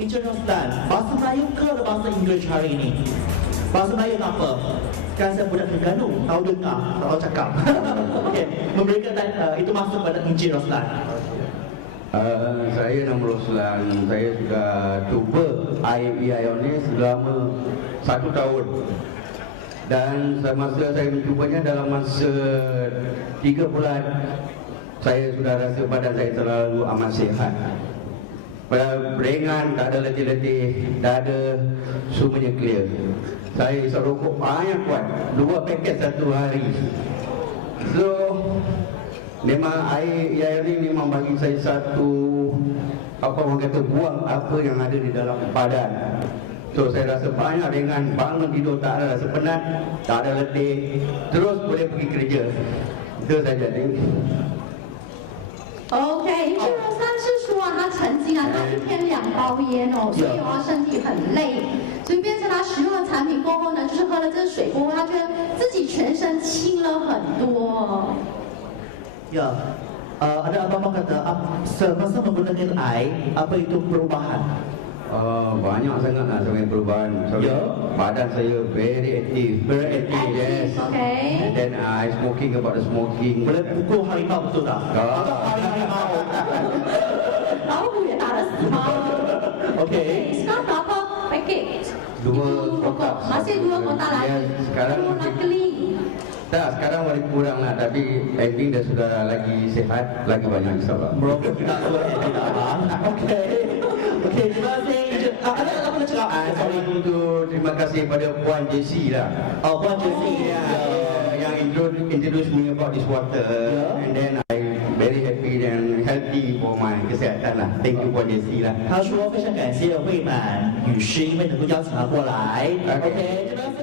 Encik Roslan, bahasa Melayu ke bahasa Inggeris hari ini? Bahasa Melayu apa? Kan saya budak Terengganu, tahu dengar, tak tahu cakap. Okey, memberikan itu masuk pada Encik Roslan. Saya nama Roslan. Saya sudah cuba IEION ni selama 1 tahun. Dan semasa saya mencubanya dalam masa 3 bulan, saya sudah rasa badan saya terlalu amat sihat. Ringan, tak ada letih-letih, dada, semuanya clear. Saya isap rokok banyak kuat, 2 paket satu hari. So, memang air ni memang bagi saya satu, apa orang kata, buang apa yang ada di dalam badan. So, saya rasa banyak ringan, bangun tidur tak ada rasa penat, tak ada letih, terus boleh pergi kerja. Itu saja. OK， 这个三是说他曾经他一天2包烟哦，所以身体很累，所以变成他使用了产品过后呢，就是喝了这个水过后，他觉得自己全身轻了很多。Ya, ada abang kata semasa menggunakan air, apa itu perubahan? Banyak sangat lah sebenarnya perubahan. Badan saya very active, yes. Okay. And then I smoking, about the smoking. Boleh pukul harimau betul tak? Atau hari harimau? 老虎也打得死猫。 Okey. Sekarang berapa paket? 2 kotak. Masih 2 kotak lagi. Yes, sekarang nak keli. tak, sekarang boleh kurang lah. Tapi ending dah sudah lagi sihat, lagi banyak insyaAllah. Merokok tak boleh, tidak abang. Okey. Okey, terima kasih. Ada apa nak cakap? Sorry untuk terima kasih pada Puan Jessie lah. Oh, Puan Jessie. Yang introduce me about this water. And then I very happy and healthy for my kesihatan lah. Thank you Puan Jessie lah. 他说非常感谢魏满女士，因为能够邀请她过来。OK，这边。